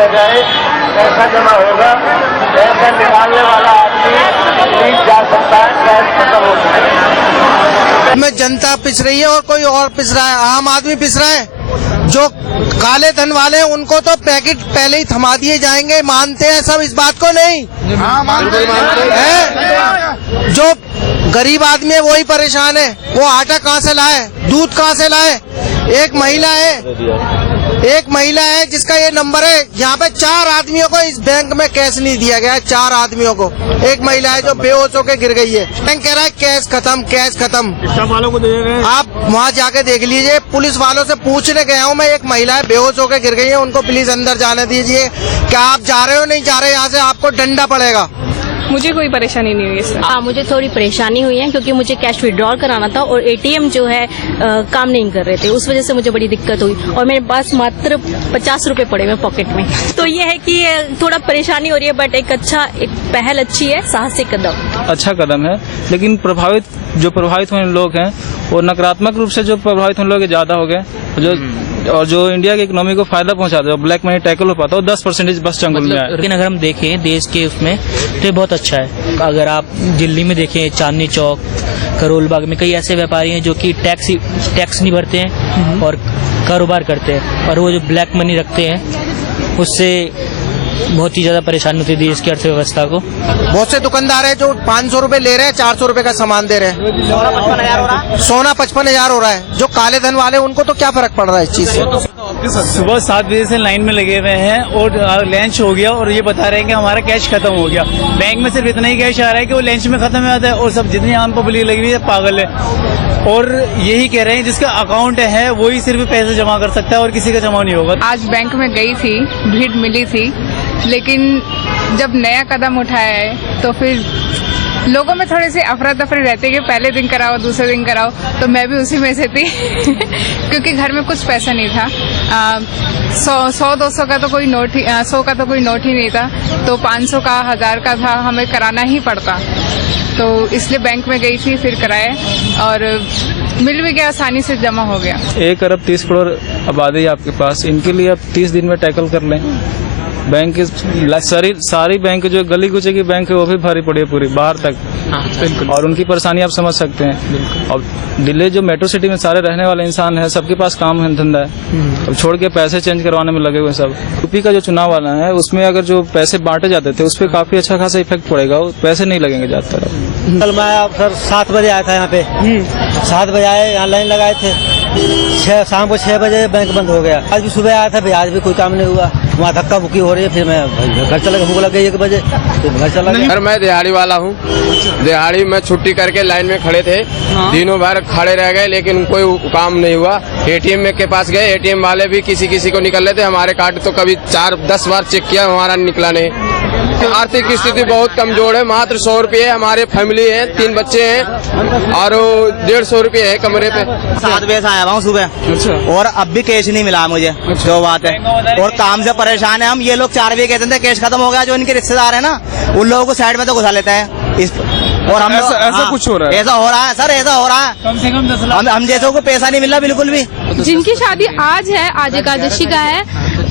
रह जाए, पैसा जमा होगा, पैसा निकालने वाला आदमी नहीं जा सकता है, कैश खत्म हो सकता है। में जनता पिस रही है और कोई और पिस रहा है, आम आदमी पिस रहा है। जो काले धन वाले हैं उनको तो पैकेट पहले ही थमा दिए जाएंगे, मानते हैं सब इस बात को? नहीं, हाँ, मानते हैं। जो गरीब आदमी है वही परेशान है, वो आटा कहाँ से लाए, दूध कहाँ से लाए। एक महिला है जिसका ये नंबर है, यहाँ पे 4 आदमियों को इस बैंक में कैश नहीं दिया गया है, 4 आदमियों को। एक महिला है जो बेहोश होकर गिर गई है, बैंक कह रहा है कैश खत्म, कैश खत्म। स्टाफ वालों को दे रहे हैं। आप वहाँ जाके देख लीजिए, पुलिस वालों से पूछने गया हूँ मैं, एक महिला है बेहोश होकर गिर गई है, उनको प्लीज अंदर जाने दीजिए। क्या आप जा रहे हो? नहीं जा रहे, यहाँ से आपको डंडा पड़ेगा। मुझे कोई परेशानी नहीं हुई है सर। हाँ, मुझे थोड़ी परेशानी हुई है क्योंकि मुझे कैश विड्रॉल कराना था और एटीएम जो है काम नहीं कर रहे थे, उस वजह से मुझे बड़ी दिक्कत हुई और मेरे पास मात्र 50 रुपए पड़े हुए पॉकेट में। तो ये है कि थोड़ा परेशानी हो रही है, बट एक पहल अच्छी है, साहसिक कदम, अच्छा कदम है। लेकिन प्रभावित हुए लोग हैं वो नकारात्मक रूप से जो प्रभावित हुए लोग ज्यादा हो गए, जो इंडिया की इकोनॉमी को फायदा पहुंचाता है, ब्लैक मनी टैकल हो पाता है, 10% बस चंगुल में आया। लेकिन अगर हम देखें देश के उसमें तो ये बहुत अच्छा है। अगर आप दिल्ली में देखें, चांदनी चौक, करोल बाग में कई ऐसे व्यापारी हैं जो कि टैक्स नहीं भरते हैं और कारोबार करते हैं, और वो जो ब्लैक मनी रखते हैं उससे बहुत ही ज्यादा परेशानी होती है देश की अर्थव्यवस्था को। बहुत से दुकानदार है जो 500 रुपए ले रहे हैं, 400 रुपए का सामान दे रहे हैं। सोना 55,000 हो रहा है। जो काले धन वाले उनको तो क्या फर्क पड़ रहा है इस चीज से? सुबह 7 बजे से लाइन में लगे हुए हैं और लंच हो गया और ये बता रहे हैं कि हमारा कैश खत्म हो गया। बैंक में सिर्फ इतना ही कैश आ रहा है कि वो लंच में खत्म हो जाता है और सब जितनी आम पब्लिक लगी हुई है पागल है। और यही कह रहे हैं जिसका अकाउंट है वही सिर्फ पैसे जमा कर सकता है और किसी का जमा नहीं होगा। आज बैंक में गई थी, भीड़ मिली थी, लेकिन जब नया कदम उठाया है तो फिर लोगों में थोड़ी सी अफरा तफरी रहती है कि पहले दिन कराओ, दूसरे दिन कराओ, तो मैं भी उसी में से थी क्योंकि घर में कुछ पैसा नहीं था। 100-200 का तो कोई नोट ही 100 का तो कोई नोट ही नहीं था, तो 500 का, 1000 का था, हमें कराना ही पड़ता। तो इसलिए बैंक में गई थी, फिर कराए और मिल भी गया, आसानी से जमा हो गया। 1 अरब 30 करोड़ आबादी आपके पास, इनके लिए आप 30 दिन में टैकल कर लें। बैंक सारी बैंक जो गली कुचे की बैंक है वो भी भारी पड़ी है पूरी बाहर तक, और उनकी परेशानी आप समझ सकते हैं। और दिल्ली जो मेट्रो सिटी में सारे रहने वाले इंसान है, सबके पास काम है, धंधा है, अब छोड़ के पैसे चेंज करवाने में लगे हुए सब। यूपी का जो चुनाव वाला है उसमें अगर जो पैसे बांटे जाते थे उस पर काफी अच्छा खासा इफेक्ट पड़ेगा, पैसे नहीं लगेंगे ज्यादातर। कल मैं सर 7 बजे आया था यहाँ पे, 7 बजे आए, यहाँ लाइन लगाए थे, शाम को 6 बजे बैंक बंद हो गया। आज भी सुबह आया था, आज भी कोई काम नहीं हुआ, वहाँ धक्का मुक्की हो रही है। फिर मैं घर चला गया, भूख लग गई 1 बजे, फिर घर चला गया। सर मैं दिहाड़ी वाला हूँ, दिहाड़ी में छुट्टी करके लाइन में खड़े थे, दिनों भर खड़े रह गए लेकिन कोई काम नहीं हुआ। एटीएम के पास गए, एटीएम वाले भी किसी को निकल रहे थे, हमारे कार्ड तो कभी 4-10 बार चेक किया, हमारा निकला नहीं। आर्थिक स्थिति बहुत कमजोर है, मात्र 100 रुपये है, हमारे फैमिली है, 3 बच्चे हैं और 150 रुपये है कमरे पे। 7 बजे से आया हुआ हूँ सुबह और अब भी कैश नहीं मिला मुझे, जो बात है, और काम से परेशान है हम। ये लोग 4 बजे कहते थे कैश खत्म हो गया, जो इनके रिश्तेदार है ना उन लोगों को साइड में तो घुसा लेते हैं और हम ऐसा कुछ हो रहा है, ऐसा हो रहा है सर, ऐसा हो रहा है। कम से कम 10 लाख हम जैसों को पैसा नहीं मिल रहा बिल्कुल भी। जिनकी शादी आज है, आज एकादशी का है,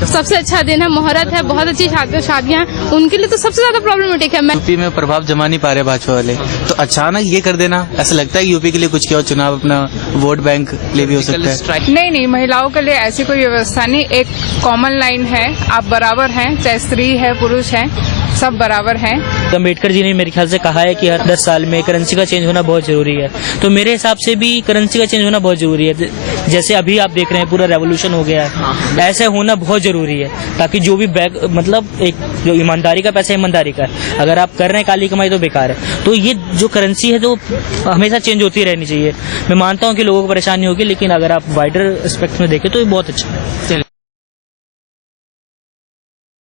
सबसे अच्छा दिन है, मुहूर्त है, बहुत अच्छी शादियां, उनके लिए तो सबसे ज्यादा प्रॉब्लमेटिक है। यूपी में प्रभाव जमा नहीं पा रहे भाजपा वाले, तो अचानक ये कर देना, ऐसा लगता है यूपी के लिए कुछ किया, चुनाव अपना वोट बैंक लिए भी हो सकता है। नहीं, महिलाओं के लिए ऐसी कोई व्यवस्था नहीं, एक कॉमन लाइन है, आप बराबर हैं, चाहे स्त्री है पुरुष है, सब बराबर हैं। अम्बेडकर जी ने मेरे ख्याल से कहा है कि हर 10 साल में करेंसी का चेंज होना बहुत जरूरी है, तो मेरे हिसाब से भी करेंसी का चेंज होना बहुत जरूरी है। जैसे अभी आप देख रहे हैं पूरा रेवोल्यूशन हो गया है, ऐसे होना बहुत जरूरी है, ताकि जो भी मतलब एक जो ईमानदारी का पैसा ईमानदारी का है, अगर आप कर रहे हैं काली कमाई तो बेकार है। तो ये जो करेंसी है जो हमेशा चेंज होती रहनी चाहिए। मैं मानता हूँ कि लोगों को परेशानी होगी, लेकिन अगर आप वाइडर एस्पेक्ट में देखें तो ये बहुत अच्छा है।